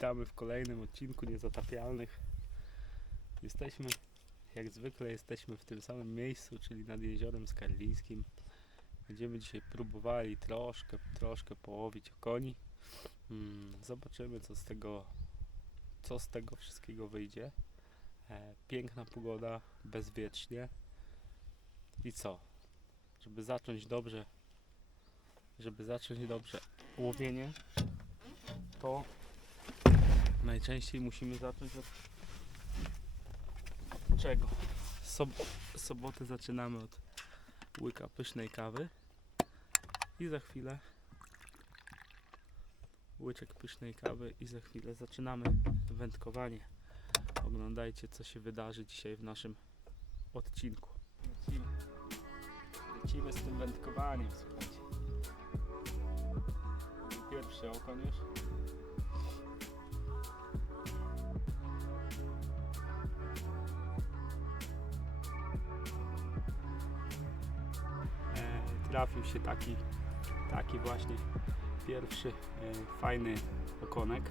Witamy w kolejnym odcinku Niezatapialnych. Jesteśmy, jak zwykle, jesteśmy w tym samym miejscu, czyli nad Jeziorem Skarlińskim. Będziemy dzisiaj próbowali troszkę, troszkę połowić okoni. Mm, Zobaczymy, co z tego, co z tego wszystkiego wyjdzie. E, piękna pogoda, bezwiecznie. I co? Żeby zacząć dobrze, żeby zacząć dobrze łowienie, to najczęściej musimy zacząć od czego? Sob soboty zaczynamy od łyka pysznej kawy i za chwilę łyczek pysznej kawy i za chwilę zaczynamy wędkowanie. Oglądajcie co się wydarzy dzisiaj w naszym odcinku. Lecimy, Lecimy z tym wędkowaniem, słuchajcie. Pierwszy okoń już. Trafił się taki, taki właśnie pierwszy e, fajny okonek.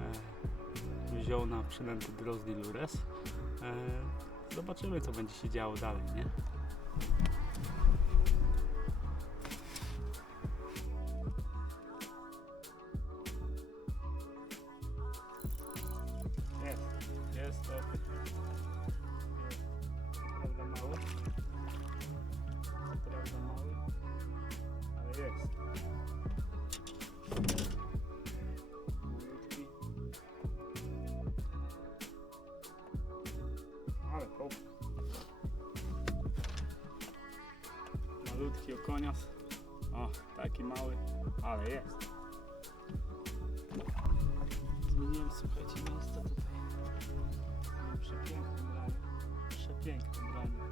E, wziął na przynęty Drozdy Lures. E, zobaczymy co będzie się działo dalej, nie? Jest. Ale hop. Malutki okonias. O, taki mały, ale jest. Zmieniłem, słuchajcie, miejsce tutaj. Przepiękne branie. Przepiękne branie.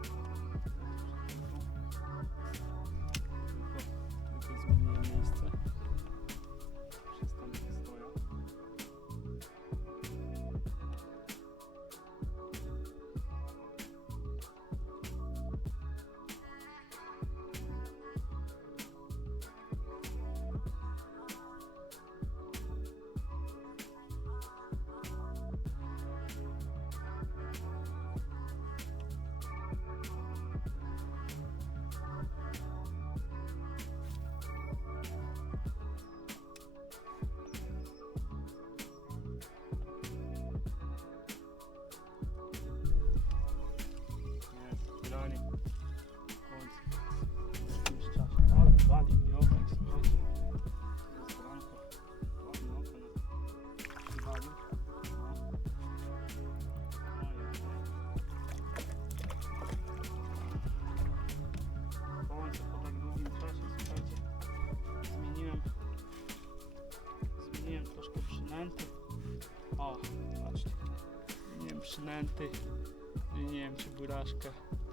Buraszka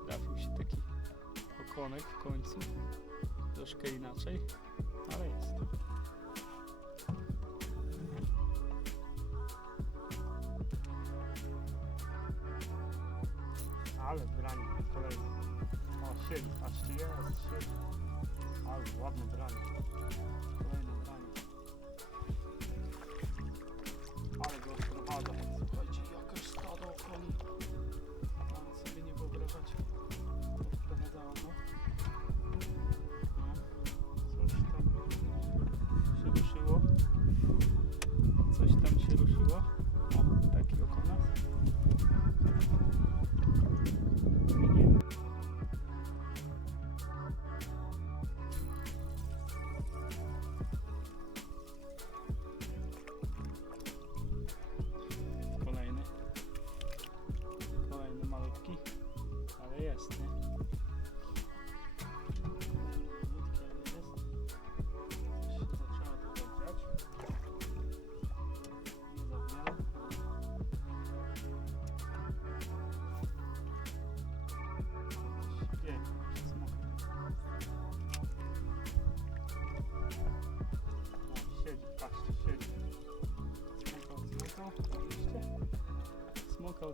trafił się taki okonek w końcu. Troszkę inaczej, ale jest. Ale branie kolejne. O, siedzi, patrzcie, jest, siedzi. Ale ładne branie. Kolejne branie. Ale go odprowadza.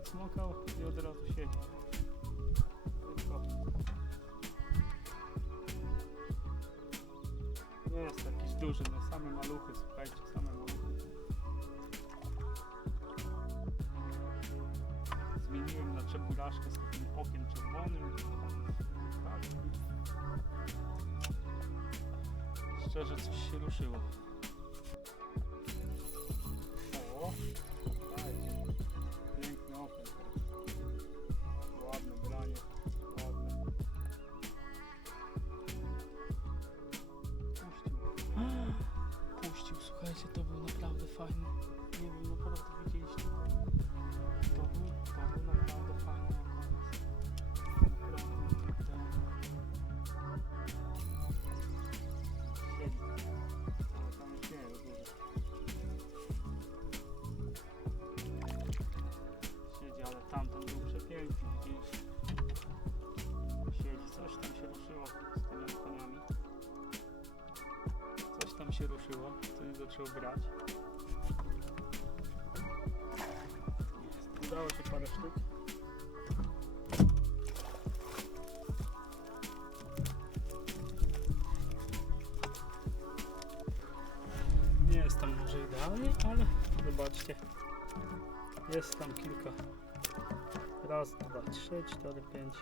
cmokał, cmokał i od razu siedzi. Tylko nie jest jakiś duży, no same maluchy, słuchajcie, same maluchy. Zmieniłem na czepuraszkę z takim okiem czerwonym. Tak. Szczerze coś się ruszyło. Puścił, słuchajcie, to był naprawdę fajny. Nie brać. Jest. Udało się parę sztuk. Nie jest tam może idealnie, ale zobaczcie. Jest tam kilka. Raz, dwa, trzy, cztery, pięć,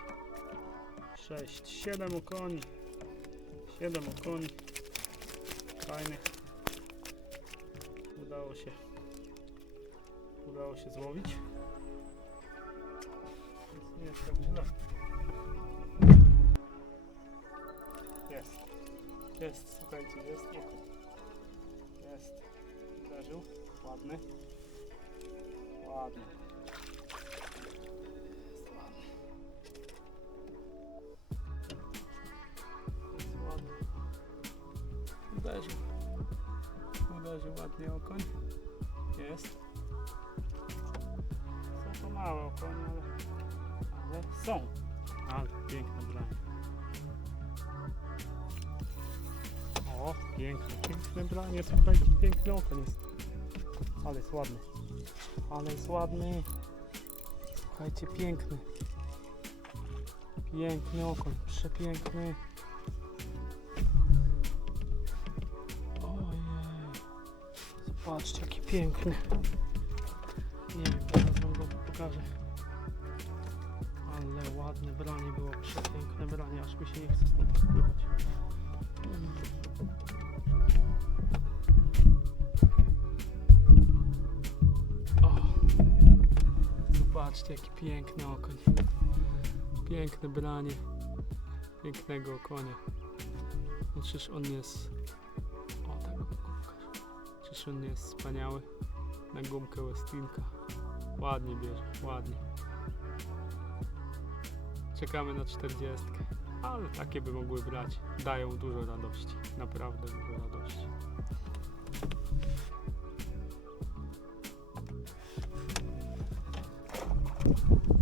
sześć, siedem okoni. Siedem okoni. Fajnie. Udało się. Udało się złowić. Jest tak źle. Jest. Jest, słuchajcie, jest oko. Jest. Uderzył. Ładny. Ładny. Jest ładny. Jest. Uderzył ładnie okoń. Jest. Są to małe okonie, ale, ale są. Ale piękne branie. O, piękne, piękne branie. Słuchajcie, piękny okoń jest. Ale jest ładny. Ale jest ładny. Słuchajcie, piękny. Piękny okoń, przepiękny. Zobaczcie, jaki piękny. Nie wiem, teraz wam go pokażę. Ale ładne branie było, przepiękne branie, aż mi się nie chce stąd odpływać. O, zobaczcie, jaki piękny okoń. Piękne branie pięknego konia. No czyż on jest... nie jest wspaniały? Na gumkę Westinka. Ładnie bierze, ładnie. Czekamy na 40. Ale takie by mogły brać. Dają dużo radości. Naprawdę dużo radości. Są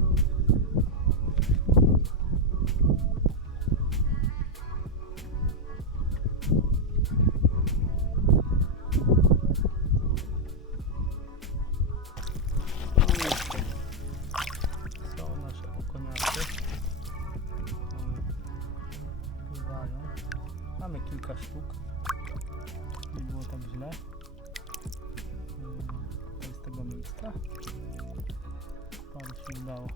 miejsca. Parę się udało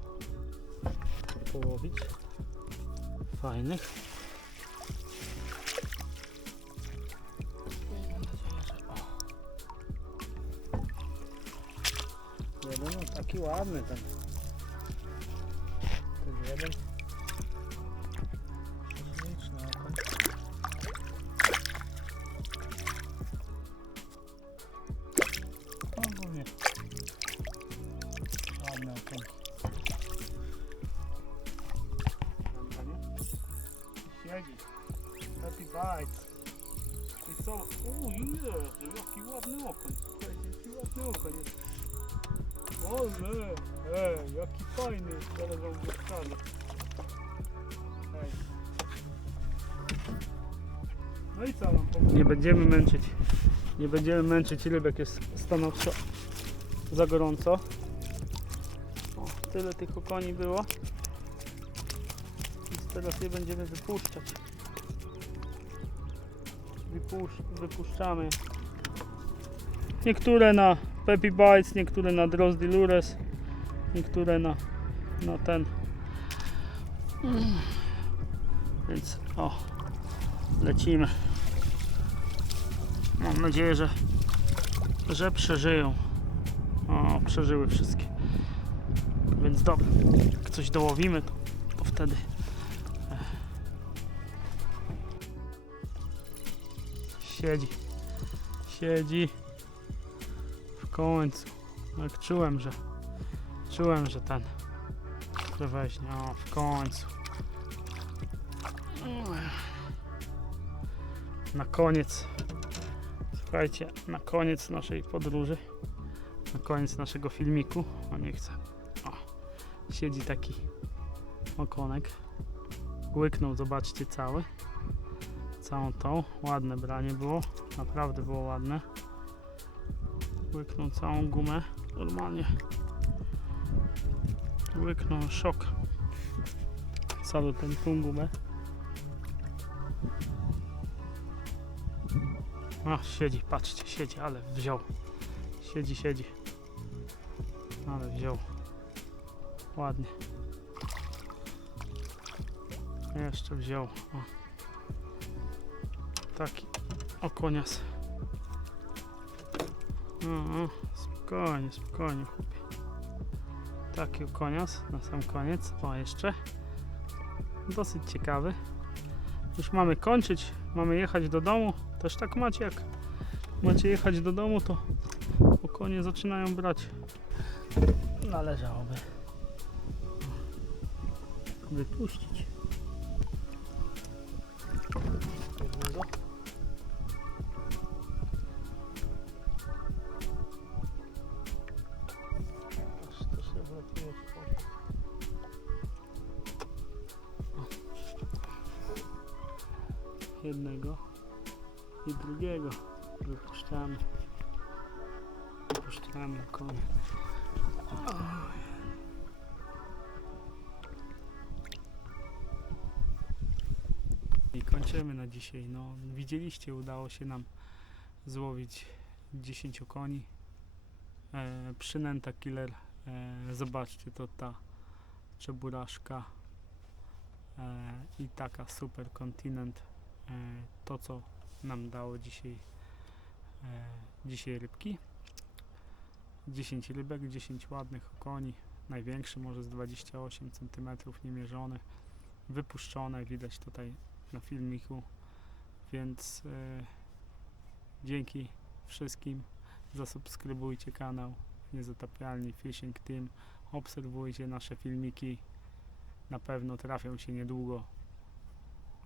połowić. Fajnych. Jeden no, taki ładny ten. Ten jeden. No i co powiedzieć? Nie będziemy męczyć. Nie będziemy męczyć rybek, jest stanowczo za gorąco. O, tyle tych okoni było. Więc teraz je będziemy wypuszczać. Wypusz, wypuszczamy. Niektóre na Peppy Bites, niektóre na Drozdy Lures, niektóre na, na ten Więc o, lecimy. Mam nadzieję, że, że przeżyją. O, przeżyły wszystkie. Więc dobra, jak coś dołowimy, to, to wtedy. Siedzi. Siedzi. W końcu. Jak czułem, że czułem, że ten że weźmie. O, w końcu. Na koniec. Słuchajcie, na koniec naszej podróży. Na koniec naszego filmiku. O, nie chcę. O, siedzi taki okonek. Łyknął, zobaczcie, cały. Całą tą. Ładne branie było. Naprawdę było ładne. Łyknął całą gumę. Normalnie. Łyknął szok. Cały ten tą gumę. O, siedzi, patrzcie, siedzi, ale wziął. Siedzi, siedzi. Ale wziął. Ładnie. Jeszcze wziął. O. Taki okonias. O, o, spokojnie, spokojnie, chłopie. Taki okonias na sam koniec. O, jeszcze. Dosyć ciekawy. Już mamy kończyć, mamy jechać do domu. Też tak macie, jak macie jechać do domu, to okonie zaczynają brać. Należałoby wypuścić. Jednego. Jednego i drugiego wypuszczamy. Wypuszczamy konie. I kończymy na dzisiaj. No, widzieliście, udało się nam złowić 10 koni. E, przynęta killer. E, zobaczcie, to ta czeburaszka e, i taka super kontynent. E, to, co nam dało dzisiaj, e, dzisiaj rybki. 10 rybek, 10 ładnych okoni. Największy może z 28 cm niemierzony. Wypuszczone, widać tutaj na filmiku. Więc e, dzięki wszystkim. Zasubskrybujcie kanał Niezatapialni Fishing Team. Obserwujcie nasze filmiki. Na pewno trafią się niedługo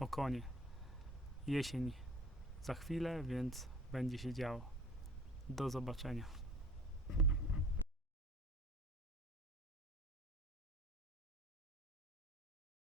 okonie. Jesień za chwilę, więc będzie się działo. Do zobaczenia.